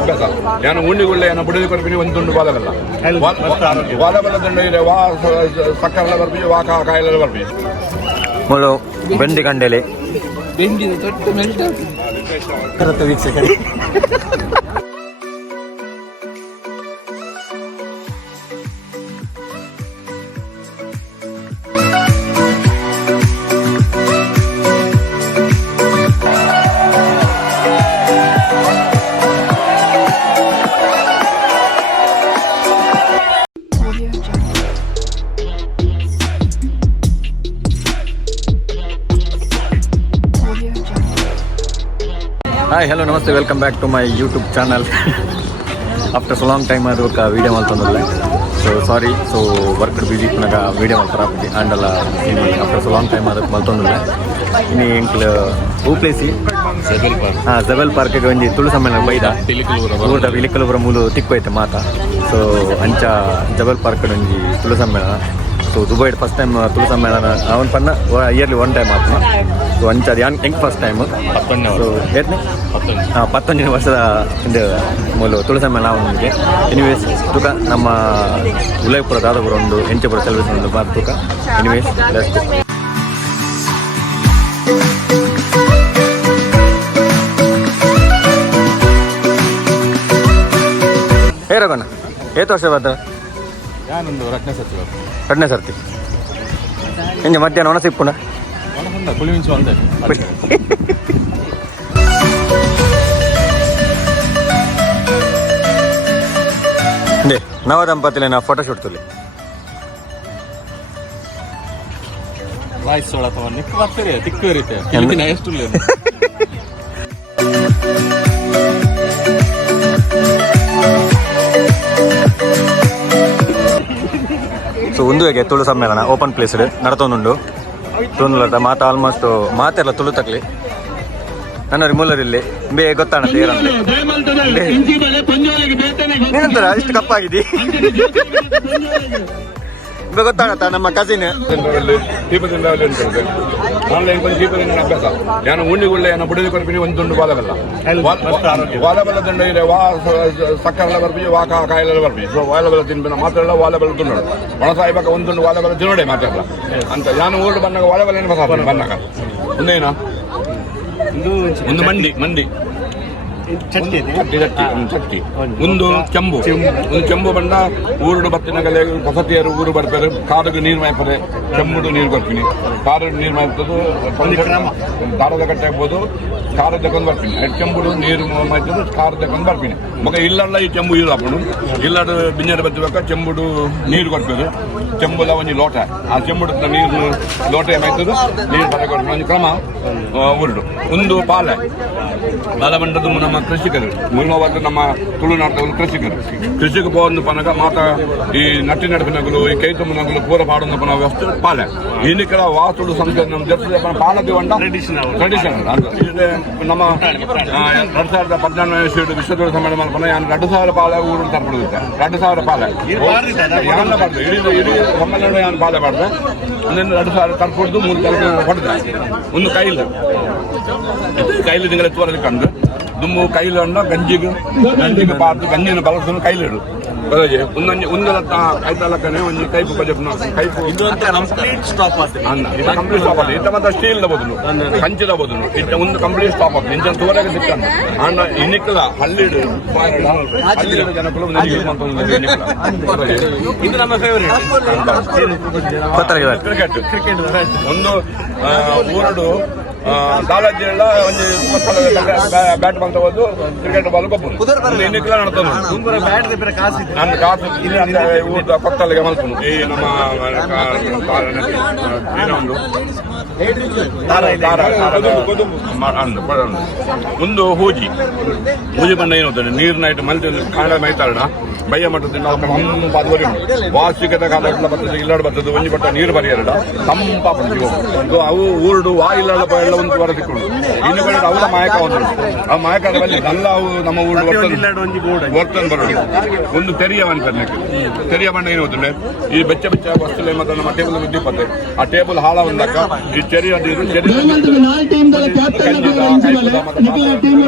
ಅಭ್ಯಾಸ ನಾನು ಉಂಡಿಗುಳ್ಳೆ ನಾನು ಬುಡದಿ ಬರ್ತೀನಿ ಒಂದು ತುಂಡು ಬಾಲಗಲ್ಲ ಬಾಲಬಲ ದಂಡ ಇದೆ ವಾ ಸಕ್ಕರೆಲ್ಲ ಬರ್ಬಿ ವಾ ಕಾಯಿಲೆಲ್ಲ ಬರ್ಬಿ ಮೊಳು ಬೆಂಡಿ ಕಂಡೆಲೆ ಬೆಂದಿನ ತೊಟ್ಟು ಮೆಲ್ಟ ವೀಕ್ಷಕರೇ ಹಾಯ್ ಹಲೋ ನಮಸ್ತೆ welcome back to my YouTube channel after so long time ಅದು ఒక వీడియో ಮಾಡ್ತಂದಿಲ್ಲ so sorry so work busy ಪುನಗ వీడియೋ ಮಾಡ್ತಾರ ಆಂಡಲ್ಲ ಆಫ್ಟರ್ ಸೊ ಲಾಂಗ್ ಟೈಮ್ ಅದಕ್ಕೆ ಮಾಡ್ತಂದಿಲ್ಲ ಇನ್ನು ಎಂಕ್ಲು ಹೂ ಪ್ಲೇಸಿ ಜಬಲ್ ಪಾರ್ಕ್ಗೆ ಒಂಜಿ ತುಳು ಸಮ್ಮೇಳನ ಬೈದ ಊರದ ಇಲಿಕಲುಪುರ ಮೂಲು ತಿಕ್ಕೋಯ್ತೆ ಮಾತ ಸೊ ಅಂಚ ಜಬಲ್ ಪಾರ್ಕ್ ಒಂಜಿ ತುಳು ಸಮ್ಮೇಳನ so Dubai first time Tulu ಸಮ್ಮೇಳನ ಅವನು ಪನ್ನ ಇಯರ್ಲಿ ಒನ್ ಟೈಮ್ ಆತ್ಮ ಸೊ ಅಂಚ ಅದು ಹೆಂಗೆ ಫಸ್ಟ್ ಟೈಮ್ ಸೊ ಏತ್ನೆ 11 ವರ್ಷದ ಹಿಂದೆ ಮೂಲು ತುಳು ಸಮ್ಮೇಳನ ಅವನಿಗೆ ಎನಿವೇಸ್ ತುಕ ನಮ್ಮ ಉದಯಪುರ ದಾದಾಪುರ ಒಂದು ಎಂಚಪುರ ಸೆಲೆಬ್ರೇಷನ್ ಒಂದು ಬಾರ್ ತುಕ ಎನಿವೇಸ್ ಲೆಟ್ಸ್ ಗೋ ಹೇ ರಘುನ ಏತು ವರ್ಷ ಬರ್ತಾರೆ ഞാനൊന്ന് ಎರಡನೇ ಸರ್ತಿ ಹೆಂಗೆ ಮಧ್ಯಾಹ್ನ ಒಣ ಸಿಪ್ಪುಣ ಕುಳಿಮಿಂಚು ಅಂದೆ ನವ ದಂಪತಿಲೆ ನಾ ಫೋಟೋ ಶೂಟ್ ತುಲಿ ವಾಯ್ಸ್ ಸೋಳತವ ನಿಕ್ ಬರ್ತೀರಿ ತಿಕ್ಕು ಇರುತ್ತೆ ಎಷ್ಟು ಸೊ ಒಂದುವೆಗೆ ತುಳು ಸಮ್ಮೇಳನ ಓಪನ್ ಪ್ಲೇಸ್ ನಡತೊಂದುಂಡು ತುಳುಲದ ಮಾತ ಆಲ್ಮೋಸ್ಟ್ ಮಾತೆಲ್ಲ ತುಳು ತಕ್ಲಿ ನನ್ನ ರಿಮೂಲರ್ ಇಲ್ಲಿ ಬೇ ಗೊತ್ತಾಣತ್ತೆ ಏನಂತೆ ನೀನಂತರ ಇಷ್ಟು ಕಪ್ಪಾಗಿದ್ದಿ ಬೇ ಗೊತ್ತಾಣತ್ತ ನಮ್ಮ ಕಸಿನ್ ದೀಪದಿಂದ ಆನ್ಲೈನ್ ಬಂದು ದೀಪದಿಂದ ಅಭ್ಯಾಸ ನಾನು ಉಂಡಿಗುಳ್ಳೆ ನಾನು ಬುಡದಿ ಬರ್ತೀನಿ ಒಂದು ತುಂಡು ಬಾಲಗಲ್ಲ ವಾಲಬಲ ದಂಡ ಇದೆ ವಾ ಸಕ್ಕರೆಲ್ಲ ಬರ್ಬಿ ವಾ ಕಾಯಿಲೆಲ್ಲ ಬರ್ಬಿ ಸೊ ವಾಲಬಲ ತಿನ್ಬಿನ ಮಾತ್ರೆಲ್ಲ ವಾಲಬಲ ತುಂಡು ಒಣ ಸಾಯಿಬಾಗ ಒಂದು ತುಂಡು ವಾಲಬಲ ತಿನ್ನೋಡೆ ಮಾತಾಡಲ್ಲ ಅಂತ ನಾನು ಊರು ಬಂದಾಗ ವಾಲಬಲ ಬಂದಾಗ ಒಂದೇನಾ ಒಂದು ಮಂಡಿ ಚಟ್ಟಿ ಒಂದು ಚೆಂಬು ಬಂಡ ಊರುಡು ಬತ್ತಿನಗಲೆ ಹೊಸತಿಯರು ಊರು ಬರ್ತಾರೆ ಕಾಡಿಗೆ ನೀರು ಮಾಯ್ಪದೆ ಚೆಂಬುಡು ನೀರು ಬರ್ತೀನಿ ಕಾಡು ನೀರು ಮಾಯ್ತದು ದಾರದ ಕಟ್ಟೆ ಆಗ್ಬೋದು ಕಾರು ತಗೊಂಡು ಬರ್ತೀನಿ ಚೆಂಬುಡು ನೀರು ಮಾಯ್ತದು ಕಾರು ತಗೊಂಡು ಬರ್ತೀನಿ ಮಗ ಇಲ್ಲೆಲ್ಲ ಈ ಚೆಂಬು ಯೂಸ್ ಹಾಕೊಂಡು ಇಲ್ಲಡು ಬಿಂಜರ ಬತ್ತಬೇಕಾ ಚೆಂಬುಡು ನೀರು ಕೊಡ್ಬೋದು ಚೆಂಬುಲ ಒಂದು ಲೋಟ ಆ ಚೆಂಬುಡು ನೀರು ಲೋಟ ಮಾಯ್ತದು ನೀರು ಬರಕೊಡ್ತೀನಿ ಒಂದು ಕ್ರಮ ಊರುಡು ಒಂದು ಪಾಲೆ ಬಾಲಮಂಡದು ನಮ್ಮ ಕೃಷಿಕರು ಮೂಲವಾದ ನಮ್ಮ ತುಳುನಾಟಗಳು ಕೃಷಿಗೆ ಹೋದ ಪನಗ ಮಾತ ಈ ನಟ್ಟಿ ನಡುಪಿನಗಳು ಈ ಕೈ ತುಂಬನಗಳು ಪೂರ ಪಾಡೋದು ಪನ ವಸ್ತು ಪಾಲೆ ಇನ್ನಿಕರ ವಾತುಡು ಸಂಸ್ಕೃತಿ ನಮ್ಮ ಜೊತೆ ಪಾಲದಿ ಒಂಡ ಟ್ರೆಡಿಷನಲ್ ನಮ್ಮ 2014 ವಿಶ್ವದೊಳ ಸಮ್ಮೇಳನ ಪನ 2000 ಪಾಲ ಊರು ತರ್ಪಡುತ್ತೆ 2000 ಪಾಲ ಯಾನ ಬಾರ್ದು ಇಡೀ ಸಮ್ಮೇಳನ ಯಾನ ಪಾಲ ಬಾರ್ದು ಅದನ್ನು 2000 ತರ್ಪಡ್ದು 3 ತರಕ ಹೊಡೆದ ಒಂದು ಕೈಲಿ ನಿಂಗಳ ತೋರಲ್ಲಿ ಕಂಡು ದುಮ್ಮು ಕೈಲು ಅಂಡ ಗಂಜಿಗೆ ಪಾರ್ದು ಗಂಜಿನ ಬಲಸನ್ನು ಕೈಲಿಡು ಒಂದಲ್ಲ ಐತಲಕ್ಕನೆ ಒಂದು ಕೈಪು ಬಜೆಪ್ನ ಕೈಪು ಕಂಪ್ಲೀಟ್ ಸ್ಟಾಪ್ ಆಗ್ತದೆ ಇಂಥ ಮತ್ತೆ ಸ್ಟೀಲ್ ಬದಲು ಕಂಚಿದ ಬದಲು ಇಂಥ ಒಂದು ಕಂಪ್ಲೀಟ್ ಸ್ಟಾಪ್ ಆಗ್ತದೆ ಇಂಥ ತೋರಾಗ ಸಿಕ್ಕಂತ ಅಂಡ ಇನ್ನಿಕ್ಕಲ ಹಳ್ಳಿಡು ಜನಗಳು ಇದು ನಮ್ಮ ಫೇವರೇಟ್ ಕ್ರಿಕೆಟ್ ಒಂದು ಊರಡು ದಾಲಾಜಿಯಲ್ಲ ಒಂದು ಬ್ಯಾಟ್ ಬಂತ ಹೋದು ಕ್ರಿಕೆಟ್ ಬಾಲ್ ಗೊಬ್ಬರು ಇನ್ನಿಕ್ಕಲ ನಡ್ತಾನು ನನ್ನ ಕಾಸು ಇಲ್ಲಿ ಅಂತ ಊಟ ಪಕ್ಕದಲ್ಲಿಗೆ ಮಲ್ತನು ಈ ನಮ್ಮ ಏನೊಂದು ಒಂದು ಹೂಜಿ ಬಂಡ ಏನೋಗ್ತದೆ ನೀರಿನ ಮಲ್ತಿ ಕಾಂಡ ಮೈತಾರಣ ಬಯ್ಯ ಮಟ್ಟದಿಂದ ಹಂಪಾದವರಿ ವಾರ್ಷಿಕದ ಕಾಲ ಬರ್ತದೆ ಇಲ್ಲಾಡು ಬರ್ತದೆ ಒಂಜಿ ಬಟ್ಟ ನೀರು ಬರಿಯರಡ ತಂಪ ಪಡ್ತೀವಿ ಅವು ಊರುಡು ವಾ ಇಲ್ಲಾಡ ಎಲ್ಲ ಒಂದು ವಾರ ಸಿಕ್ಕೊಂಡು ಇನ್ನು ಬೇಡ ಅವಳ ಮಾಯಕ ಒಂದು ಆ ಮಾಯಕದ ಬಲ್ಲಿ ಎಲ್ಲ ಅವು ನಮ್ಮ ಊರು ವರ್ತನ್ ಬರೋದು ಒಂದು ತೆರಿಯ ಅಂತಾರೆ ತೆರಿಯ ಬಂಡ ಏನು ಹೋಗ್ತದೆ ಈ ಬೆಚ್ಚ ವಸ್ತುಲೆ ಮತ್ತು ನಮ್ಮ ಟೇಬಲ್ ವಿದ್ಯುತ್ ಆ ಟೇಬಲ್ ಹಾಳ ಒಂದಕ್ಕ ಈ ಚೆರಿ ನೀರು ಗೋಮಂತದ 4 ಟೀಮ್ಗಳ ಕ್ಯಾಪ್ಟನ್ ಟೀಮ್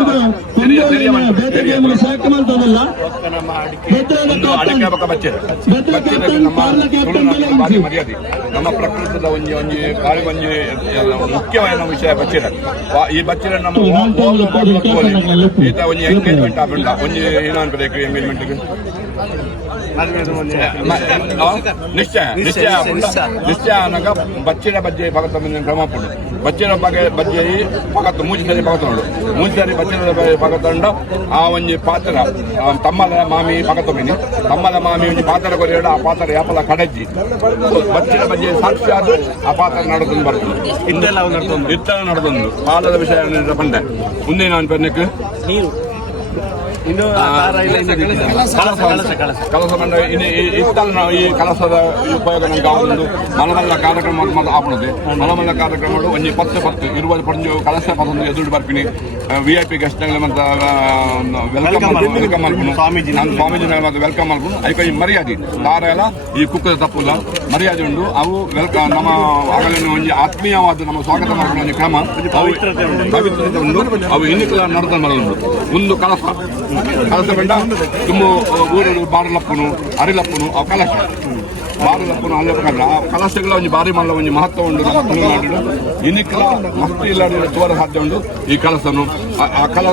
ಸೆಲೆಕ್ಟ್ ಮಾಡ್ತಾನಲ್ಲ ಅಡಿಕೆ ಪಕ್ಕ ಬಚ್ಚೆ ನಮ್ಮ ಭಾರಿ ಮರ್ಯಾದೆ ನಮ್ಮ ಪ್ರಕೃತದ ಒಂಜಿ ಒಂಜಿ ಬಾರಿ ಒಂಜಿ ಮುಖ್ಯವಾದ ವಿಷಯ ಬಚ್ಚಿರ ಈ ಬಚ್ಚಿರ ನಮ್ಮ ಈತ ಒಂಜಿ ಎಂಗೇಜ್ಮೆಂಟ್ ಆಪುಂಡ ಒಂಜಿ ಏನೋ ಅನ್ಬೇಕು ಎಂಗೇಜ್ಮೆಂಟ್ಗೆ ನಿಶ್ಚಯ ನಿಶ್ಚಯ ನಿಶ್ಚಯ ಅನ್ನಗ ಬಚ್ಚಿರ ಬಜ್ಜೆ ಪಗತ ಕ್ರಮ ಪುಂಡು ಬಚ್ಚಿರ ಬಜ್ಜೆ ಪಗತ್ತು ಮೂಜಿ ಸರಿ ಪಗತೋಡು ಮೂಜಿ ಸರಿ ಬಚ್ಚಿರ ಪಗತಂಡ ಆ ಒಂಜಿ ಪಾತ್ರ ತಮ್ಮಲ ಮಾಮಿ ಪಗತೊಮಿನಿ ತಮ್ಮಲ ಮಾಮಿ ಒಂಜಿ ಪಾತ್ರ ಕೊರಿಯಾಡ ಆ ಪಾತ್ರ ಯಾಪಲ ಕಡಜ್ಜಿ ಬಚ್ಚಿರ ಬಜ್ಜೆ ಸಾಕ್ಷಾತ್ ಆ ಪಾತ್ರ ನಡ್ಕೊಂಡು ಬರ್ತದೆ ಇತ್ತೆಲ್ಲ ನಡ್ದೊಂದು ಪಾಲದ ವಿಷಯ ಪಂಡೆ ಮುಂದೆ ನಾನು ಪೆನ್ನಕ್ಕೆ ನೀರು ಕಲಸ ಮಂಡ ಇತ್ತಲ್ಲ ಈ ಕಲಸದ ಉಪಯೋಗ ನಮ್ಗೆ ಒಂದು ಮಲಮಲ್ಲ ಕಾರ್ಯಕ್ರಮ ಆಪಣದೆ ಮಲಮಲ್ಲ ಕಾರ್ಯಕ್ರಮ ಒಂಜಿ 10 20 ಪಂಜು ಕಲಸ ಪದೊಂದು ಎದುರು ಬರ್ಪಿನಿ VIP ಗೆಸ್ಟ್ ಮತ್ತೆ ವೆಲ್ಕಮ್ ಮಾಡ್ಕೊಂಡು ಸ್ವಾಮೀಜಿ ಮತ್ತೆ ವೆಲ್ಕಮ್ ಮಾಡ್ಕೊಂಡು ಅದಕ್ಕೆ ಈ ಮರ್ಯಾದೆ ದಾರ ಎಲ್ಲ ಈ ಕುಕ್ಕದ ತಪ್ಪುಲ್ಲ ಮರ್ಯಾದೆ ಉಂಡು ಅವು ವೆಲ್ಕಮ್ ನಮ್ಮ ಆಗಲೇ ಒಂಜಿ ಆತ್ಮೀಯವಾದ ನಮ್ಮ ಸ್ವಾಗತ ಮಾಡ್ಕೊಂಡು ಒಂದು ಕ್ರಮ ಪವಿತ್ರತೆ ಉಂಡು ಅವು ಇನ್ನಿಕಲ ನಡೆದ ಮರಳುಂಡು ಒಂದು ಕಲಸ ಬೆಂಡ ತುಂಬ ಊರು ಬಾರಲಪ್ಪನು ಅರಿಲಪ್ಪನು ಅವು ಕಲಶ ಬಾರಲಪ್ಪನು ಅಲ್ಲಪ್ಪನ ಆ ಕಲಶಗಳ ಒಂದು ಬಾರಿ ಮಲ್ಲ ಒಂದು ಮಹತ್ವ ಉಂಟು ನಮ್ಮ ತಮಿಳುನಾಡು ಇನ್ನಿಕ್ಕಲ ಮಸ್ತ್ ಇಲ್ಲಾಡಿ ತೋರ ಸಾಧ್ಯ ಉಂಟು ಈ ಕಲಸನು ಆ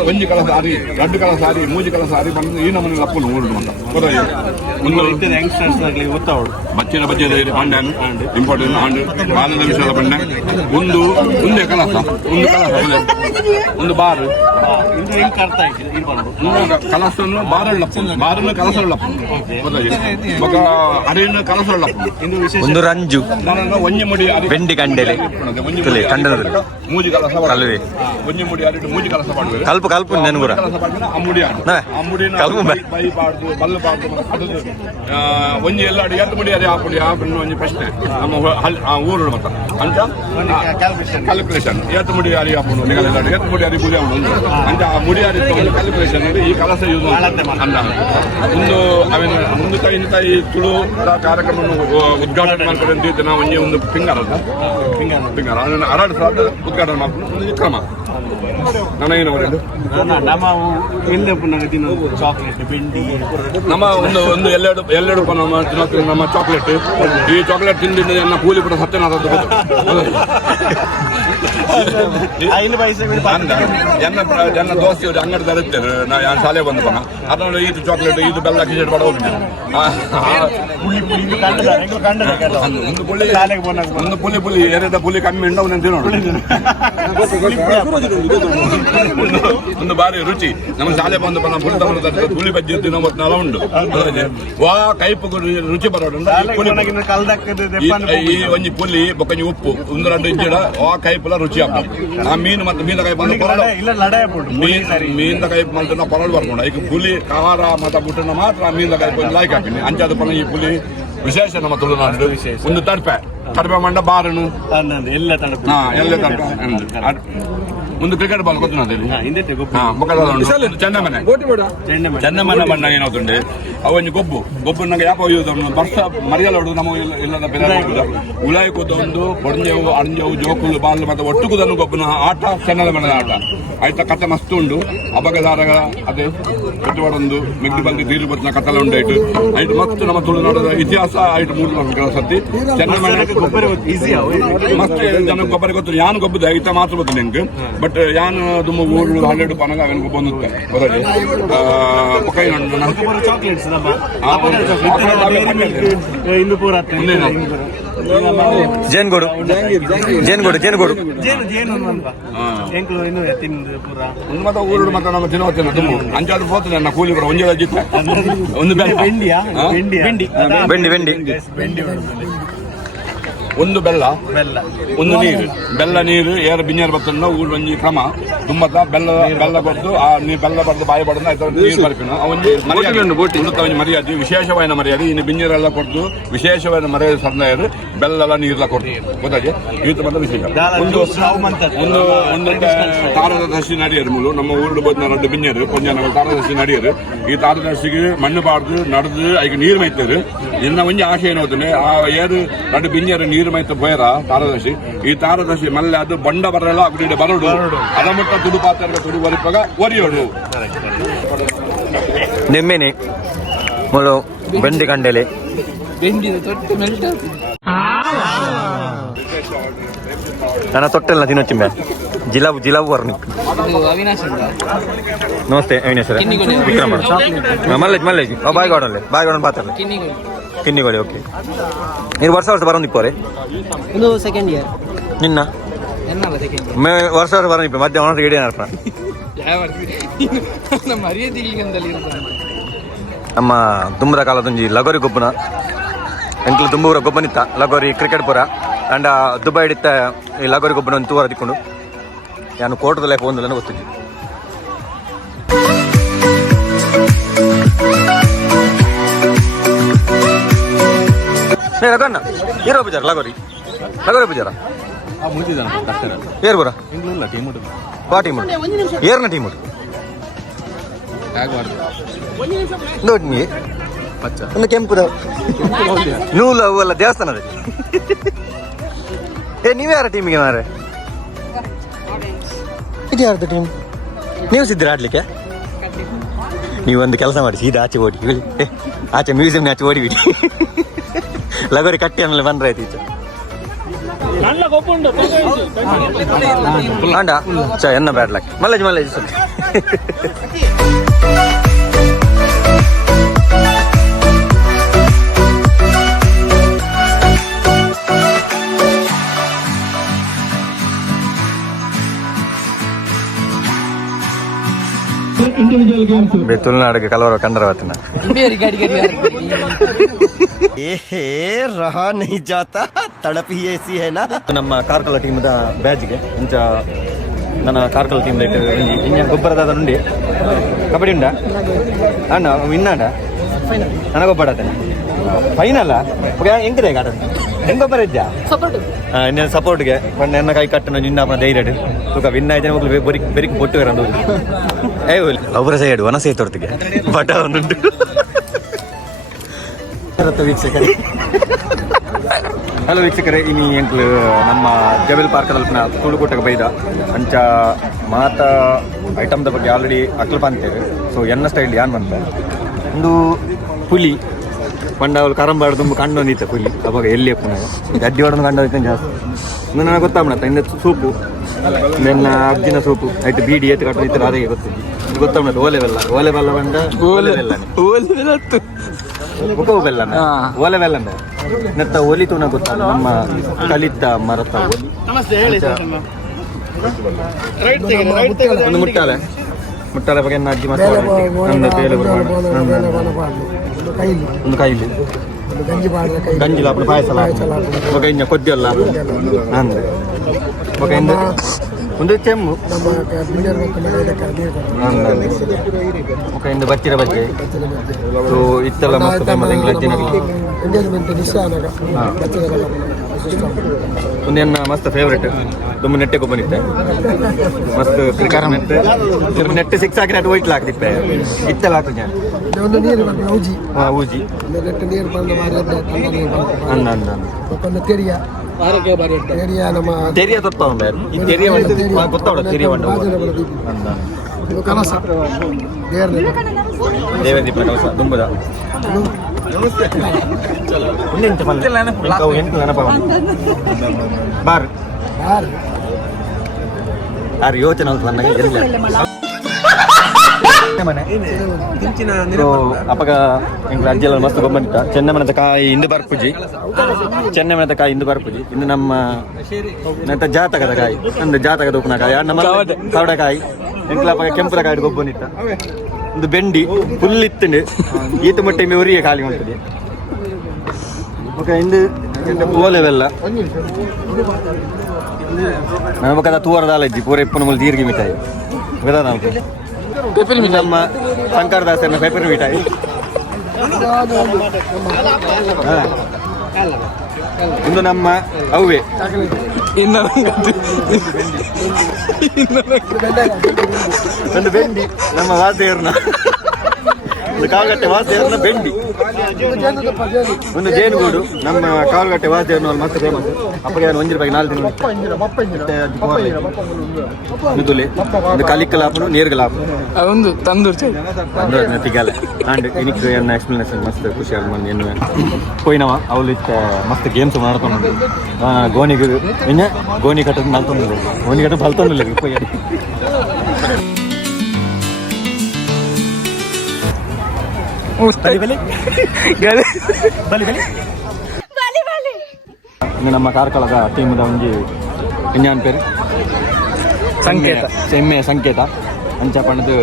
ಒಂಜಿ ಕಲಸ ಅರಿ 2 ಕಲಸ ಅರಿ 3 ಕಲಸ ಅರಿ ಬಂದು ಈ ನಮ್ಮನೆ ಲಪ್ಪನು ಊರು ಅಂತ ಬಚ್ಚಿನ ಬಜ್ಜೆ ಪಂಡ್ಯಾನು ಇಂಪಾರ್ಟೆಂಟ್ ಆಂಡ್ ಬಾಲದ ವಿಷಯದ ಪಂಡ್ಯ ಒಂದೇ ಕಲಸ ಒಂದು ಬಾರು ಕಲಸನ್ನು ಬಾರನ್ನು ಕಲಸಲ್ಲಪ್ಪನು ಅರಿಯನ್ನು ಕಲಸಲ್ಲಪ್ಪನು ಒಂದು ರಂಜು ಒಂಜಿ ಮುಡಿ ಬೆಂಡಿ ಕಂಡೆಲೆ ಕಂಡನದಲ್ಲಿ ಮೂಜಿ ಕಲಸ ಒಂಜಿ ಮುಡಿ ಅರಿಟ್ಟು ಮೂಜಿ ಕಲಸ ಮಾಡುವೆ ಕಲ್ಪು ಕಲ್ಪು ನೆನಗುರ ಅಮ್ಮುಡಿ ಬೈ ಪಾಡ್ದು ಬಲ್ಲು ಪಾಡ್ದು ಒಂಜಿ ಎಲ್ಲ ಅಡಿ ಎತ್ತು ಮುಡಿ ಅದೇ ಆಪುಡಿ ಆಪನ್ನು ಒಂಜಿ ಪ್ರಶ್ನೆ ನಮ್ಮ ಊರು ಮತ್ತ ಅಂತ ಕ್ಯಾಲ್ಕುಲೇಷನ್ ಎತ್ತು ಮುಡಿ ಅರಿ ಆಪುಡು ನಿಗಲೆಲ್ಲ ಎತ್ತು ಮುಡಿ ಅರಿ ಬುಡಿ ಆಪುಡು ಅಂತ ಆ ಮುಡಿ ಅರಿ ಕ್ಯಾಲ್ಕುಲೇಷನ್ ಈ ಕಲಸ ಯೂಸ್ ಅಂದ ಒಂದು ಅವೇನು ಮುಂದೆ ತಾಯಿ ತುಳು ಕಾರ್ಯಕ್ರಮವನ್ನು ಉದ್ಘಾಟನೆ ಮಾಡ್ಕೊಂಡು ನಾವು ಒಂಜಿ ಒಂದು ಫಿಂಗರ್ ಅದನ್ನು 2 ಸಾವಿರ ಉದ್ಘಾಟನೆ ಮಾಡ್ಕೊಂಡು ಒಂದು ಕ್ರಮ ನನಗೇನು ಬರೋದು ನಮ್ಮ ಒಂದು ಎಲ್ಲೆಡು ನಮ್ಮ ಚಾಕ್ಲೇಟ್ ಈ ಚಾಕ್ಲೇಟ್ ತಿಂದಿಂದ ನನ್ನ ಕೂಲಿ ಕೂಡ ಸತ್ಯನಾಥದ್ದು ಎನ್ನ ದೋಸ್ತಿ ಅಂಗಡಿ ತರುತ್ತೇನೆ ನಾ ಯಾರು ಶಾಲೆ ಬಂದು ಪಣ ಅದನ್ನು ಇದು ಚಾಕ್ಲೇಟ್ ಇದು ಬೆಲ್ಲ ಕಿಚಡಿ ಪಡ ಹೋಗ್ತೀನಿ ಒಂದು ಪುಲಿ 2 ಪುಲಿ ಕಮ್ಮಿ ಉಂಡ ಒಂದು ತಿನ್ನೋಡು ಒಂದು ಬಾರಿ ರುಚಿ ನಮ್ಮ ಶಾಲೆ ಬಂದು ಪಣ ಪುಲಿ ಬಜ್ಜಿ ತಿನ್ನೋ ಮತ್ತು ನಲ ಉಂಟು ವಾ ಕೈಪು ರುಚಿ ಬರೋಡು ಈ ಒಂಜಿ ಪುಲಿ ಬೊಕ್ಕಂಜಿ ಉಪ್ಪು 1-2 ಇಂಚಿಡ ಆ ಕೈಪುಲ ರುಚಿ ಆಗ್ತದೆ ಆ ಮೀನು ಮತ್ತು ಮೀನ ಕೈ ಬಂದು ಮೀನ ಕೈ ಬಂದು ನಾವು ಪರಳು ಬರ್ಕೊಂಡು ಈಗ ಪುಲಿ ಖಾರ ಮತ್ತು ಬುಟ್ಟನ ಮಾತ್ರ ಮೀನ ಕೈ ಬಂದು ಲಾಯ್ಕ್ ಹಾಕಿನಿ ಅಂಚಾದ ಪಣ ಈ ಪುಲಿ ವಿಶೇಷ ನಮ್ಮ ತುಳುನಾಡು ಒಂದು ತಡಪೆ ಮಂಡ ಬಾರನು ಎಲ್ಲ ತಡಪೆ ಒಂದು ಕ್ರಿಕೆಟ್ ಬಾಲ್ ಗೊತ್ತು ಚೆನ್ನಮನೆ ಬಣ್ಣ ಏನవుతుండే ಅವೊಂದು ಗೊಬ್ಬು ನಂಗೆ ಯಾಕೆ ಯೂಸ್ ಬರ್ಸ ಮರಿಯಲ್ಲ ನಮ್ಮ ಇಲ್ಲದ ಬೆಲೆ ಉಲಾಯಿ ಕೂದೊಂದು ಪೊಡ್ಜೆವು ಅಣಜೆವು ಜೋಕುಲು ಬಾಲ್ ಮತ್ತೆ ಒಟ್ಟು ಕೂದನ್ನು ಗೊಬ್ಬನ ಆಟ ಚೆನ್ನದ ಬಣ್ಣದ ಆಟ ಆಯ್ತಾ ಕತೆ ಮಸ್ತ್ ಉಂಡು ಅಬಗದಾರ ಅದೇ ಕಟ್ಟುವಾಡೊಂದು ಮೆಗ್ದು ಬಂದು ತೀರು ಬತ್ತಿನ ಕತ್ತಲ ಉಂಟಾಯ್ತು ಆಯ್ತು ಮತ್ತು ನಮ್ಮ ತುಳುನಾಡದ ಇತಿಹಾಸ ಆಯ್ತು 3-4 ಸತಿ ಚೆನ್ನಮನೆ ಮಸ್ತ್ ಜನ ಗೊಬ್ಬರ ಗೊತ್ತು ಯಾನು ಗೊಬ್ಬದ ಈತ ಮಾತ್ರ ಗೊತ್ತು ನಂಗೆ ಬಟ್ ಯಾನು ತುಂಬ ಊರು 12 ಪನಗ ಅವನ್ ಗೊಬ್ಬ ಬಂದುತ್ತೆ ಬರೋದು ಚಾಕ್ಲೇಟ್ಸ್ ಜೇನುಗೋಡು ಮತ್ತೆ ಊರು ಮತ್ತೆ ನಮ್ಮ ತಿನ್ನೋತೇನೆ ತುಂಬ ಅಂಚಾದ್ರು ಹೋಗ್ತದೆ ನನ್ನ ಕೂಲಿ ಬರೋ ಒಂಜೆ ಜಿತ್ತ ಒಂದು ಬೆಂಡಿ ಒಂದು ಬೆಲ್ಲ ಒಂದು ಬೆಲ್ಲ ನೀರು ಏರು ಬಿಂಜರ್ ಬರ್ತಂಡ ಊರು ಒಂಜಿ ಕ್ರಮ ತುಂಬತ್ತ ಬೆಲ್ಲ ಬರೆದು ಆ ಬೆಲ್ಲ ಬರೆದು ಬಾಯಿ ಬಡದ ಆಯ್ತು ನೀರು ಬರ್ಪಿನ ಅವೊಂದು ಮರ್ಯಾದೆ ವಿಶೇಷವಾದ ಮರ್ಯಾದೆ ಇನ್ನು ಬಿಂಜರೆಲ್ಲ ಕೊಡ್ತು ವಿಶೇಷವಾದ ಮರ್ಯಾದೆ ಸಂದಾಯರು ಬೆಲ್ಲ ನೀರೆಲ್ಲ ಕೊಡ್ತು ಗೊತ್ತಾಗಿ ಇವತ್ತು ಬಂದ ವಿಶೇಷ ಒಂದು ತಾರದರ್ಶಿ ನಡೆಯರು ಮೂಲು ನಮ್ಮ ಊರು ಬಂದ 2 ಬಿಂಜರು ಕೊಂಚ ತಾರದರ್ಶಿ ನಡೆಯರು ಈ ತಾರದರ್ಶಿಗೆ ಮಣ್ಣು ಪಾಡ್ದು ನಡೆದು ಈಗ ನೀರು ಮೈತರು ಇನ್ನ ಒಂಜಿ ಆಶೆ ಏನೋತನೆ ಆ ಏರು 2 ಬಿಂಜರು ನೀರು ನೀರ್ಮೈತ ಬೈರ ತಾರದಶಿ ಈ ತಾರದಶಿ ಮಲ್ಲೆ ಅದು ಬಂಡ ಬರಲ್ಲ ಅಗುಡಿಡೆ ಬರಡು ಅದ ಮುಟ್ಟ ತುಡು ಪಾತ್ರ ತುಡು ಬರಿಪಾಗ ಒರಿಯೋಡು ನೆಮ್ಮೆನೆ ಮೊಳು ಬೆಂಡಿ ಕಂಡೆಲೆ ಬೆಂದಿನ ತೊಟ್ಟು ಮೆಲ್ಟ್ ಆಗ್ತದೆ. ನನ್ನ ತೊಟ್ಟೆಲ್ಲ ತಿನ್ನೊಚ್ಚಿಂಬೆ ಜಿಲಾಬು ಜಿಲಾಬು ವರ್ಣಿಕ್ ಇದು ಅವಿನಾಶ್ ಅಂತ ನಮಸ್ತೆ ಅವಿನೇಶ್ವರ ಕಿನ್ನಿಗೋಳಿ. ವಿಕ್ರಮ ಮಲ್ಲೇಜ್ ಬಾಯ್ಗಾಡಲ್ಲಿ ಬಾಯ್ಗಾಡನ್ ಪಾತ್ರಲ್ಲ ಕಿನ್ನಿಗೋಳಿ. ಕಿನ್ನಿಗೋಳಿ ಓಕೆ ನೀನು ವರ್ಷ ಬರೋದಿಪ್ಪೋರೆ ಇದು ಸೆಕೆಂಡ್ ಇಯರ್ ನಿನ್ನ ಎನ್ನಲ್ಲ ಸೆಕೆಂಡ್ ವರ್ಷ ಬರೋದಿಪ್ಪ ಮಧ್ಯ ಅವನ ರೆಡಿ ಏನಪ್ಪ ಯಾವ ನಮ್ಮ ಮರ್ಯಾದೆ ಇಲ್ಲಿಗಂದಲ್ಲಿ ಇರ್ತಾನೆ. ನಮ್ಮ ತುಂಬದ ಕಾಲದೊಂಜಿ ಲಗೋರಿ ಗೊಬ್ಬನ ಎಂಕ್ಲು ತುಂಬೂರ ಗೊಬ್ಬನಿತ್ತ ಲಗೋರಿ ಕ್ರಿಕೆಟ್ ಪೂರ ಅಂಡ ದುಬೈ ಹಿಡಿತ ಈ ಲಗೋರಿ ಗೊಬ್ಬನ ತೂವರ ದಿಕ್ಕೊಂಡು ನಾನು ಕೋಟದ ಲೈಫ್ ಒಂದಲ್ಲ ಗೊತ್ತಿದ್ದೆ ರಘಣ್ಣ ಏರೋ ಬಜಾರ ಲಗೋರಿ ಬಜಾರ ಏರ್ ಬರ ಬಾ ಟೀಮ್ ಏರ್ನ ಟೀಮ್ ನೋಡಿ ಒಂದು ಕೆಂಪುದ ನೂಲು ಅವೆಲ್ಲ ದೇವಸ್ಥಾನದ ನೀವು ಯಾರ ಟೀಮಿಗೆ ಮಾರೆ ಇದು ಯಾರ್ದು ಟೀಮ್ ನೀವು ಸಿದ್ದಿರ ಆಡ್ಲಿಕ್ಕೆ ನೀವೊಂದು ಕೆಲಸ ಮಾಡಿ ಸೀದಾ ಆಚೆ ಓಡಿ ಆಚೆ ಮ್ಯೂಸಿಯಂ ಆಚೆ ಓಡಿಬಿಡಿ ಲಗೋರಿ ಕಟ್ಟಿ ಆಮೇಲೆ ಬಂದ್ರೆ ಆಯ್ತು ಈಚೆ ಅಂಡ ಚ ಎನ್ನ ಬ್ಯಾಡ್ ಲಕ್ ಮಲ್ಲೇಜ್ ಇಂಡಿವಿಜುವಲ್ ಗೇಮ್ಸ್ ತುಳುನಾಡಿಗೆ ಕಲವರ ಕಂಡರವತ್ತಿನ ಬೇರೆ ಗಾಡಿ ಗಾಡಿ ರಹಾ ನಹೀ ಜಾತಾ ತಡಪ್ ಹಿ ಐಸಿ ಹೈ ನಾ. ನಮ್ಮ ಕಾರ್ಕಳ ಟೀಮ್ದ ಬ್ಯಾಚ್ಗೆ ಇಂಚ ನನ್ನ ಕಾರ್ಕಳ ಟೀಮ್ ಇನ್ನ ಗೊಬ್ಬರದ ನುಂಡಿ ಕಬಡ್ಡಿ ಉಂಡ ಅಣ್ಣ ವಿನ್ನಾಡ ನನಗೊಬ್ಬಡತೇನೆ ಫೈನಲ್ಲ ಹೆಂಗಿದೆ ಆಟ ಹೆಂಗ್ ಗೊಬ್ಬರ ಇದ್ಯಾ ಇನ್ನೇನು ಸಪೋರ್ಟ್ಗೆ ಎನ್ನ ಕೈ ಕಟ್ಟನ ನಿನ್ನ ಧೈರ್ಯ ತೂಕ ವಿನ್ ಆಯ್ತಾನೆ ಮಕ್ಕಳು ಬೆರಿಕ್ ಬೊಟ್ಟು ಇರೋದು ಅವರ ಸೈಡ್ ವನ ಸೇತೊರ್ತಿಗೆ ಬಟ ಒಂದುಂಟು ವೀಕ್ಷಕರೇ ಹಲೋ ವೀಕ್ಷಕರೇ ಇನ್ನು ಎಂಕ್ಲು ನಮ್ಮ ಜಬಲ್ ಪಾರ್ಕದಲ್ಲಿ ತುಳುಕೂಟಕ್ಕೆ ಬೈದ ಅಂಚ ಮಾತ ಐಟಮ್ದ ಬಗ್ಗೆ ಆಲ್ರೆಡಿ ಅಕ್ಲು ಅಂತೇವೆ ಸೊ ಎನ್ನ ಸ್ಟೈಲ್ ಯಾನ್ ಬಂದ ಒಂದು ಪುಲಿ ಪಂಡ ಅವಳು ಕರಂಬಾಡು ತುಂಬ ಕಂಡು ಬಂದಿತ್ತ ಪುಲಿ ಅವಾಗ ಎಲ್ಲಿ ಗಡ್ಡಿ ಹೊಡೆದು ಕಂಡು ಹೋಯ್ತು ಜಾಸ್ತಿ ಇನ್ನು ನನಗೆ ಗೊತ್ತಾಗ್ಬಿಡತ್ತ ಇನ್ನು ಸೂಪು ನನ್ನ ಅಜ್ಜಿನ ಸೂಪು ಆಯ್ತು ಬೀಡಿ ಎತ್ತು ಕಟ್ಟು ಇತ್ತು ಅದೇ ಗೊತ್ತಿದ್ದು ಇದು ಗೊತ್ತಾಗ್ಬಿಡತ್ತ ಓಲೆ ಬೆಲ್ಲ ಬಂದ ಓಲೆ ಬೆಲ್ಲ ಓಲೆ ಬೆಲ್ಲ ನೆತ್ತ ಒಲಿತು ನಾ ಗೊತ್ತ ನಮ್ಮ ಕಲಿತ ಮರತ ಒಂದು ಮುಟ್ಟಾಲೆ ಬಗ್ಗೆ ಅಜ್ಜಿ ಮಸಾಲೆ ಒಂದು ಬೇಲೆ ಒಂದು ಕೈಲಿ ಗಂಜಿಲ ಅప్పుడు ಪಾಯಸಲ ఒక ఇంజ కొద్దియల్ల అందే ఒక ఇంద ಒಂದು ಚೆಮ್ಮು ఒక ಇಂದ ಬಚ್ಚಿರ ಬಜ್ಜೆ ಸೊ ಇತ್ತೆಲ್ಲ ಮಸ್ತ್ ಫೇಮಸ್ ಇಂಗ್ಲಿಷ್ ಒಂದು ಎನ್ನ ಮಸ್ತ್ ಫೇವ್ರೇಟ್ ತುಂಬ ನೆಟ್ಟೆ ಕೊಬ್ಬನಿತ್ತೆ ಮಸ್ತ್ ಕ್ರಿಕೆಟ್ ನೆಟ್ಟೆ ತುಂಬ ನೆಟ್ಟೆ ಸಿಕ್ಸ್ ಹಾಕಿ ನೆಟ್ಟು ವೈಟ್ಲ ಹಾಕ್ತಿಪ್ಪೆ ಇತ್ತೆಲ್ಲ ಹಾಕ್ತೀನಿ ಊಜಿ ಅಂದ ತೆರಿಯ ತೊತ್ತಾವ ಈ ತೆರಿಯ ಗೊತ್ತಾವಡ ತೆರಿಯ ಬಂಡ ದೇವದೀಪ ಕಲಸ ದುಂಬದ ಎಂಟು ನೆನಪ ಬಾರ್ ಯಾರು ಯೋಚನೆ ಅಪ್ಪಗ ಎಂಗ್ಲ ಅಜ್ಜೆಲ್ಲ ಮಸ್ತ್ ಗೊಬ್ಬನಿತ್ತ ಚೆನ್ನಮನದ ಕಾಯಿ ಇಂದು ಬರ್ಪುಜಿ ಇನ್ನು ನಮ್ಮ ಜಾತಕದ ಕಾಯಿ ಒಂದು ಜಾತಕದ ಉಪ್ಪಿನ ಕಾಯಿ ನಮ್ಮ ಕವಡೆಕಾಯಿ ಎಂಕ್ಲಪ್ಪ ಕೆಂಪುದ ಕಾಯಿ ಗೊಬ್ಬನಿತ್ತ ಒಂದು ಬೆಂಡಿ ಫುಲ್ ಇತ್ತಂಡು ಈತ ಮಟ್ಟ ಉರಿಗೆ ಖಾಲಿ ಮಾಡ್ತದೆ ಇಂದು ಓಲೆ ಬೆಲ್ಲ ನಮಗದ ತೂವರದಾಲ ಇದ್ದಿ ಪೂರ ಇಪ್ಪನ ಮೂಲ ದೀರ್ಘಿ ಮಿಠಾಯಿ ಗೊತ್ತಾ ನಾವು ನಮ್ಮ ಶಂಕರದಾಸನ ಪೆಪರ್ ಮಿಠಾಯಿ ಇಂದು ನಮ್ಮ ಅವ್ವೆ ಒಂದು ಬೆಂಡಿ ನಮ್ಮ ವಾಸೇರ್ನ ಒಂದು ಕಾಲ್ಗಟ್ಟೆ ವಾಸುದೇವನ ಬೆಂಡಿ, ಒಂದು ಜೇನುಗೂಡು. ನಮ್ಮ ಕಾಲ್ಗಟ್ಟೆ ವಾಸುದೇವನ ಮತ್ತೆ ಫೇಮಸ್. ಅಪ್ಪಗೆ ಒಂಜಿ ರೂಪಾಯಿ 4 ದಿನ ಮುದುಲೆ ಒಂದು ಕಲಿಕಲಾಪನು ನೀರ್ಗಲಾಪನು ಒಂದು ತಂದೂರು ತಿಗಾಲೆ ಅಂಡ್ ಇನಿಕ್ ಎನ್ನ ಎಕ್ಸ್ಪ್ಲನೇಷನ್ ಮಸ್ತ್ ಖುಷಿ ಆಗ ಮಂದಿ ಏನು ಪೋಯಿನವ ಅವಳು ಮಸ್ತ್ ಗೇಮ್ಸ್ ಮಾಡ್ಕೊಂಡು ಗೋಣಿಗೆ ಇನ್ನ ಗೋಣಿ ಕಟ್ಟದ ನಲ್ತೊಂದಿಲ್ಲ, ಗೋಣಿ ಕಟ್ಟ ಬಲ್ತೊಂದಿಲ್ಲ ಪೋಯಿ ಇನ್ನು ನಮ್ಮ ಕಾರ್ಕಳದ ಟೀಮ್ದ ಒಂಜಿ ಇನ್ಯಾನ್ ಪೇರು ಸಂಕೇತ, ಎಮ್ಮೆಯ ಸಂಕೇತ ಅಂಚ ಪಣದು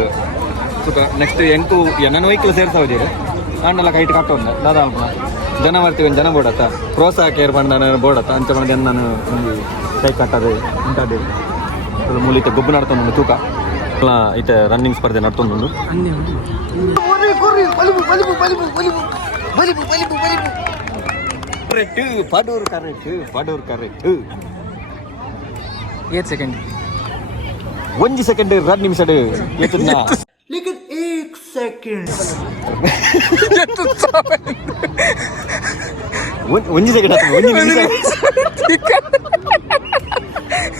ನೆಕ್ಸ್ಟ್ ಎಂಟು ನನ್ನ ವೈಕಲ್ ಸೇರ್ತಾವಿದ್ದೀರಿ ಅಂಡೆಲ್ಲ ಕೈಟ್ ಕಟ್ಟೋಂದ ದಾದಾ ಜನ ಬರ್ತೀವಿ ಜನ ಬೋಡತ್ತ ಪ್ರೋತ್ಸಾಹ ಕೇರ್ ಪಂಡ ಬೋಡತ್ತ ಅಂಚ ಪಣದ ನಾನು ಒಂದು ಕೈ ಕಟ್ಟದು ಉಂಟಾಡಿ ಮೂಲೀತ ಗೊಬ್ಬು ನಡ್ತೊಂದು ತೂಕ ಈತ ರನ್ನಿಂಗ್ ಸ್ಪರ್ಧೆ ನಡ್ತೊಂದು ಪಡೂರು ಕರೆಕ್ಟ್ 8 ಸೆಕೆಂಡ್ 1 ಸೆಕೆಂಡ್ 2 ನಿಮಿಷ ಒಂದು ಸೆಕೆಂಡ್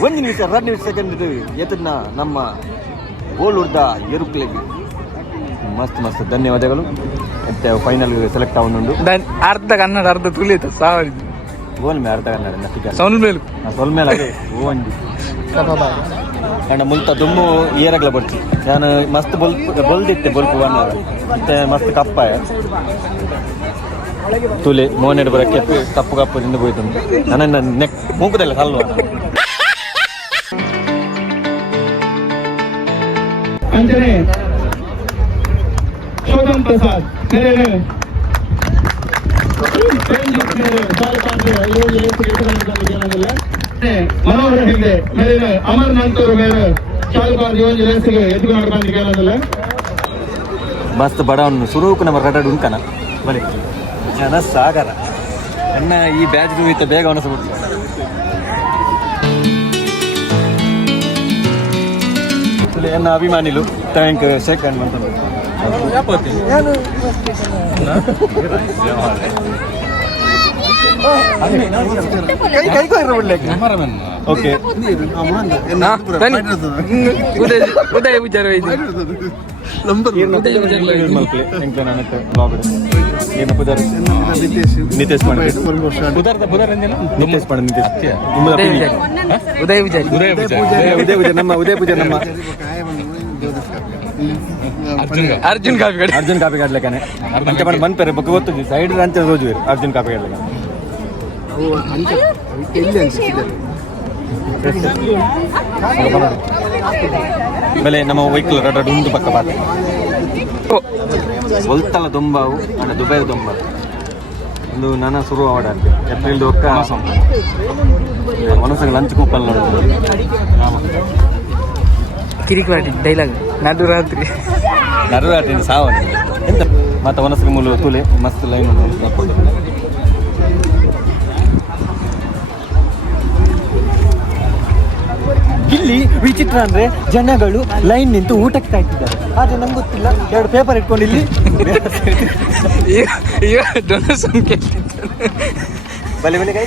1 ನಿಮಿಷ 2 ಸೆಕೆಂಡ್ ಎತ್ತನ್ನ ನಮ್ಮ ಗೋಲೂರ್ದ ಎರುಕ್ಲೆಗೆ ಮಸ್ತ್ ಧನ್ಯವಾದಗಳು. ಮತ್ತೆ ಫೈನಲ್ ಸೆಲೆಕ್ಟ್ ಆಗುಂಡು ಅರ್ಧ ಕನ್ನಡ ಅರ್ಧ ತುಳಿತ ಸಾವಿರ ಗೋಲ್ ಮೇ ಅರ್ಧ ಕನ್ನಡ ಸೌಲ್ ಮೇಲು ಸೊಲ್ಮೇಲೆ ಅದೇ ಓಂಜಿ ಅಂಡ ಮುಲ್ತ ದುಮ್ಮು ಏರಗ್ಲ ಬರ್ತಿ ನಾನು ಮಸ್ತ್ ಬೊಲ್ದಿತ್ತೆ ಬೊಲ್ಪು ಬಣ್ಣ ಮತ್ತೆ ಮಸ್ತ್ ಕಪ್ಪಾಯ ತುಲೆ ಮೋನೆಡ್ ಬರಕ್ಕೆ ಕಪ್ಪು ಕಪ್ಪದಿಂದ ಹೋಯ್ತು ನನ್ನ ನೆಕ್ ಮೂಕದಲ್ಲ ಹಲ್ವ ಅಂಜನೆ ಶೋಧನ್ ಪ್ರಸಾದ್ ಮನೋಹರ ಹಿಂದೆ ಮೇಲಿನ ಅಮರ್ ನಂತೂರು ಮೇಲೆ ಶಾಲ್ಪಾರ್ ಯೋಜ್ ರೇಸಿಗೆ ಎದ್ದುಕೊಂಡು ಬಂದಿಲ್ಲ. ಮಸ್ತ್ ಬಡವನು ಸುರೂಕು ನಮ್ಮ ರಡಡು ಉಂಕನ ಬರೀ ಜನ ಸಾಗರ ಅಣ್ಣ ಈ ಬ್ಯಾಚ್ ಇತ್ತ ಬೇಗ ಅನಿಸ್ಬಿಟ್ಟು ಎನ್ನ ಅಭಿಮಾನಿಲು ಥ್ಯಾಂಕ್ ಸೆಕೆಂಡ್ ಅಂತ ಓಕೆ ಉದಯ ವಿಚಾರ ನಿತೇಶ್ ಉದಯ ವಿಚಾರ ನಮ್ಮ ಉದಯ ಪೂಜೆ ನಮ್ಮ ಅರ್ಜುನ್ ಕಾಪಿ ಕಾಡ್ಲಿಕ್ಕೆ ಅಂಚೆ ಮಾಡಿ ಬಂದ್ಪೇರೆ ಬುಕ್ ಗೊತ್ತಿದ್ವಿ ಸೈಡ್ ಅಂಚೆ ರೋಜು ಅರ್ಜುನ್ ಕಾಪಿ ಕಾಡ್ಲಿಕ್ಕೆ ಆಮೇಲೆ ನಮ್ಮ ವೈಕಲ್ ರಡ್ಡು ಉಂದು ಪಕ್ಕ ಪಾತ ಒಲ್ತಲ ದೊಂಬಾವು ಅಂಡ್ ದುಬೈ ದೊಂಬ ಒಂದು ನನ್ನ ಶುರು ಆಡ ಏಪ್ರಿಲ್ ಒಕ್ಕ ಮನಸ್ಸಿಗೆ ಲಂಚ್ ಕೂಪಲ್ ಕಿರಿಕಿರಿ ಡೈಲಾಗ್ ನಡುರಾತ್ರಿ ಸಾವ ಎಂತ ಮತ್ತೆ ಮನಸ್ಸಿಗೆ ಮೂಲ ತುಲೆ ಮಸ್ತ್ ಲೈನ್ ಇಲ್ಲಿ ವಿಚಿತ್ರ ಅಂದ್ರೆ ಜನಗಳು ಲೈನ್ ನಿಂತು ಊಟಕ್ಕೆ ಕಾಯ್ತಿದ್ದಾರೆ ಆದ್ರೆ ನಂಗೆ ಗೊತ್ತಿಲ್ಲ 2 ಪೇಪರ್ ಇಟ್ಕೊಂಡು ಇಲ್ಲಿ ಡೊನೇಷನ್ ಬಲೆ ಬಲೆ ಕೈ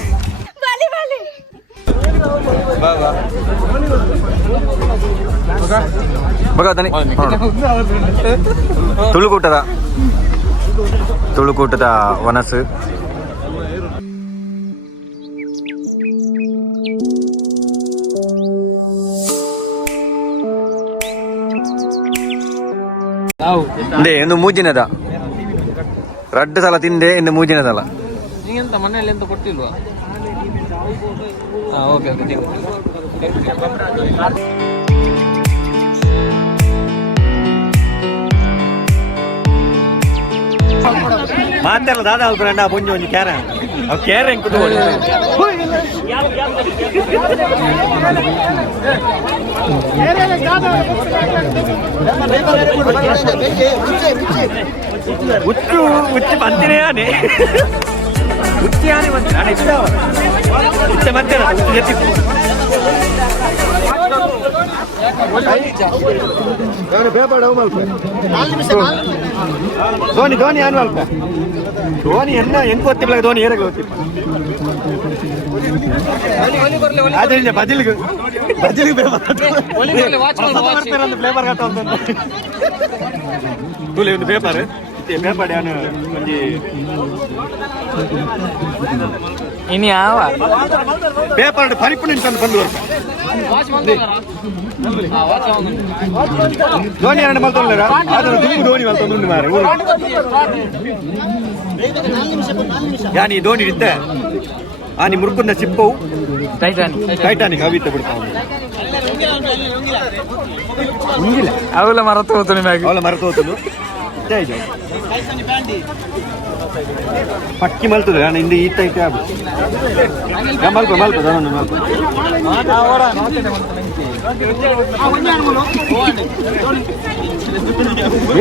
ತುಳುಕೂಟದ ವನಸು ಇನ್ನು ಮೂಜಿನದ 2 ಸಲ ತಿಂದೆ ಇನ್ನು ಮೂಜಿನದಲ್ಲ ನೀಂತ ಮನೆಯಲ್ಲಿ ಎಂತ ಕೊಟ್ಟಿಲ್ವಾ? ಓಕೆ ಮಾತಾಡಲ್ಲ ದಾದಾ ಅಲ್ಪಣ್ಣ ಪುಂಜಿ ಒಂಜಿ ಕ್ಯಾರ ಅವು ಕ್ಯಾರ ಹೆಂಗೆ ಕುತ್ಕೊಳ್ಳಿ ಹುಚ್ಚು ಹುಚ್ಚು ಬಂತಿನೇ ಆನೆ ಹುಚ್ಚಿ ಆನೆ ಬಂತ ನಾನು ಇದ್ದಾವ ಹುಚ್ಚ ಮತ್ತೆ ಧೋನಿ ಏನು ಅಲ್ಪ ಧೋನಿ ಹೆಂಗ್ ಗೊತ್ತಿಲ್ಲ ಧೋನಿ ಏನಾಗ ಗೊತ್ತಿಲ್ಲ ಅದೇ ಬದಿಲಿಗೆ ಫ್ಲೇವರ್ ಕಟ್ಟ ಒಂದು ಪೇಪರ್ ಪೇಪರ್ ಏನು ಇನ್ನು ಯಾವ ಪೇಪರ್ ಪರಿಪು ನಿಂತು ಬಂದು ಧೋನಿ ಎರಡು ಮಲ್ತೊಂಡ್ರ ಅದನ್ನು ತುಂಬ ಧೋನಿ ಮಲ್ತೊಂದು ಮಾರೆ ಯಾನಿ ಧೋನಿ ಇದ್ದೆ ಆನಿ ಮುರುಕುಂದ ಚಿಪ್ಪವು ಟೈಟಾನಿಕ್ ಅವಿತ್ತ ಬಿಡ್ತಾವ ಅವೆಲ್ಲ ಮರತು ಹೋತು ನಿಮಗೆ ಅವಳ ಮರೆತು ಹೋತನು ಪಕ್ಕಿ ಮಲ್ತದೆ ನಾನು ಹಿಂದೆ ಈತ ಐತೆ ಮಲ್ಪ ಮಲ್ಪ ಧನೊಂದು ಮಲ್ಪ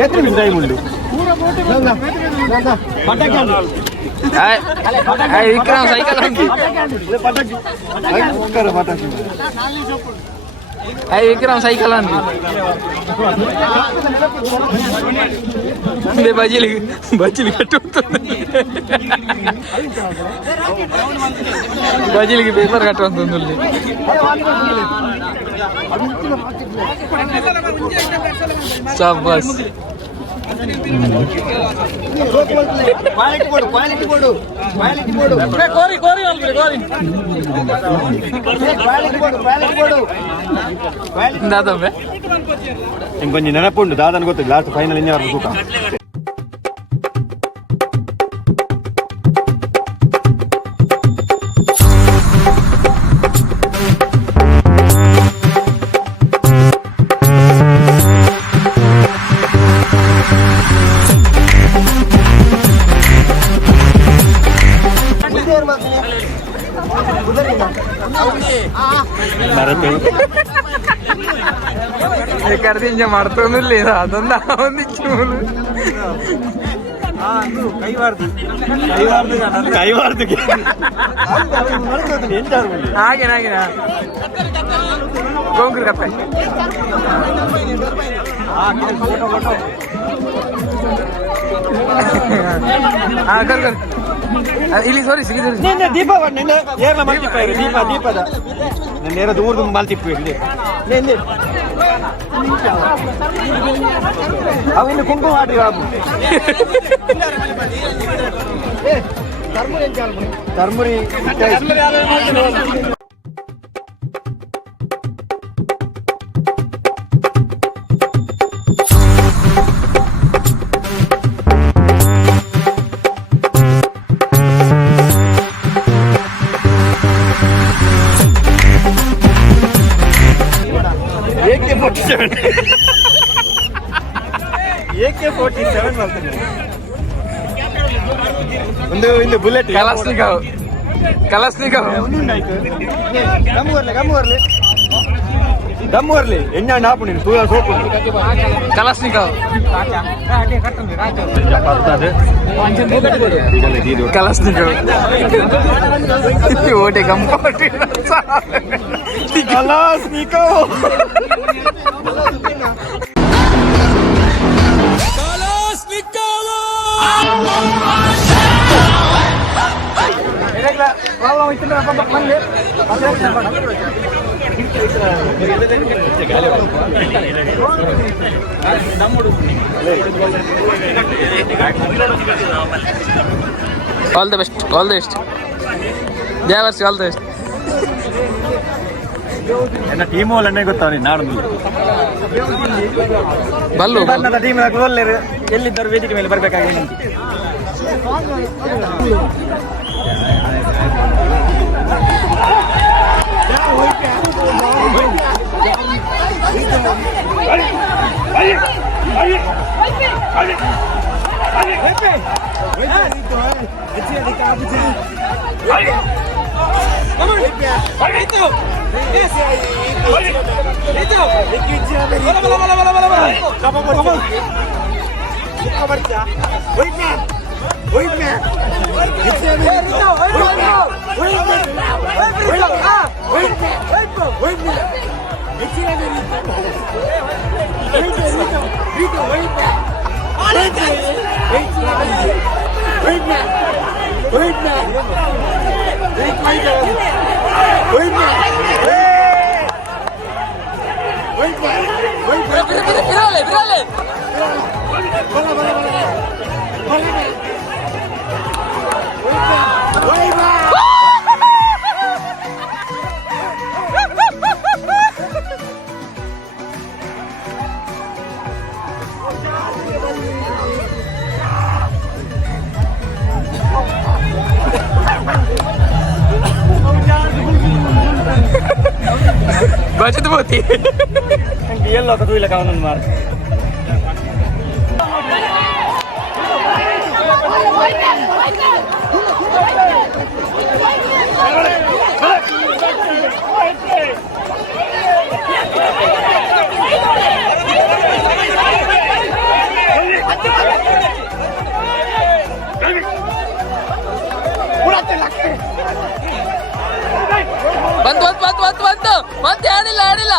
ಏತ್ರಿ ಬಿಂದಾಯಿ ಮುಂಡು ವಿಕ್ರಮ್ ಸೈಕಲ್ ಪಟಾಕಿ ಪಟಾಕಿ ವಿಕ್ರಮ್ ಸೈಕಲ್ ಅಂದ್ರಿ ಬಜ್ಜಿಲಿ ಕಟ್ಟು ಬಜ್ಜಿಲಿಗೆ ಪೇಪರ್ ಕಟ್ಟುವಂತ ಶಾಬಾಸ್ ದಾದವ್ರೆ ఇంకొంచెం నెనపుండు దాదాని గొత్తు లాస్ట్ ఫైనల్ ఇన్ని వరకు తూక ಕರ್ದಿಂಜ ಮಾಡ್ತೊಂದಿಲ್ಲ ಅದೊಂದು ಒಂದಿಚ್ಚು ಹಾಗೇನ ಹಾಗೇನ ಗೋಂಗುರ್ ಕಪ್ಪೆ ಇಲ್ಲಿ ಸೋರಿ ದೀಪ ಏರ್ಲ ಮಲ್ತಿಪ್ಪ ದೀಪ ದೀಪದ ನೇರ ದೂರದ ಮಲ್ತಿಪ್ಪು ಇಲ್ಲಿ ಅವು ಇನ್ನು ಕುಂಕುಮ ಆಡ್ರಿ ಬಾಬು ತರ್ಮುರಿ AK-47 ಮಾಡ್ತಾನೆ ಒಂದು ಬುಲೆಟ್ ಕಲಾಸ್ನಿಕಾವ್ ದಮ್ಮು ಬರ್ಲಿ ಎಣ್ಣೆ ಹಾಪು ನೀನು ತೂಳ ಸೋಪು ಕಲಾಸ್ನಿಕಾವ್ ಕಲಾಸ್ನಿಕಾವ್ ಓಟೆ compound Kalashnikov all the best all the best ದೇವರ್ಸಿ ಆಲ್ ದ ಬೆಸ್ಟ್ ನನ್ನ ಟೀಮ್ ಅಲ್ಲೇ ಗೊತ್ತಾವ ನಾಡು ಬಲ್ಲು ನನ್ನ ಟೀಮ್ ಎಲ್ಲಿದ್ದರು ವೇದಿಕೆ ಮೇಲೆ ಬರಬೇಕಾಗಿ बचत होती गेलो का तुला का म्हणून मार ಬಂದು ಆಡಿಲ್ಲ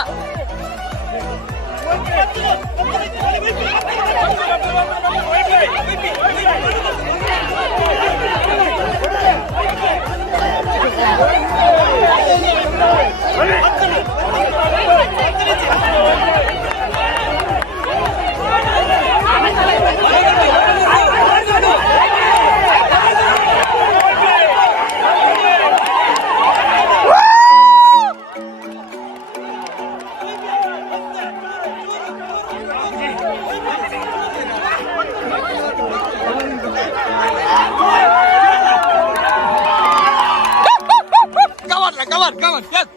Come on, yes.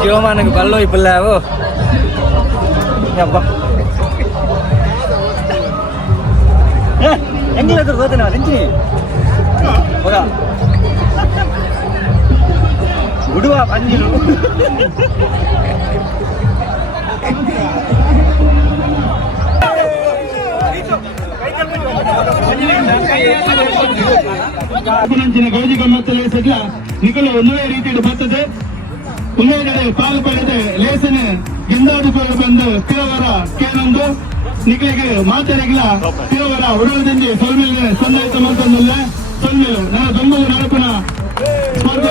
ಜೀವಮಾನಕ್ಕೆ ಬಲ್ಲೋ ಇಪ್ಪಲ್ಲ ಅವು ಯಪ್ಪ ಹೆಂಗಿಲ್ಲ ಗೊತ್ತೇನ ಹೆಂಚಿ ಹೋಗ ಬಿಡುವ ಪಂಜಿಲು ಗೌಜಿ ಗಮ್ಮತ್ತಲ್ಲಿ ಸದ್ಯ ನಿಖಲು ಒಳ್ಳೆಯ ರೀತಿಯಲ್ಲಿ ಬರ್ತದೆ ಉಳ್ಳಾಗಡೆ ಪಾಲ್ಗೊಳ್ಳದೆ ಲೇಸನೆ ಗಿಂದಾಡಿಕೊಂಡು ಬಂದು ತಿರುವರ ಕೇನೊಂದು ನಿಖಲಿಗೆ ಮಾತಾಡಿಗಿಲ್ಲ ತಿರುವರ ಉರುಳದಿಂದ ಸೊಲ್ಮೇಲೆ ಸೊಂದಾಯ್ತು ಮಾತೊಂದಲ್ಲ ಸೊಲ್ಮೇಲು ನನ್ನ ದೊಂಬಲು ನಡಪಿನ ಸ್ಪರ್ಧ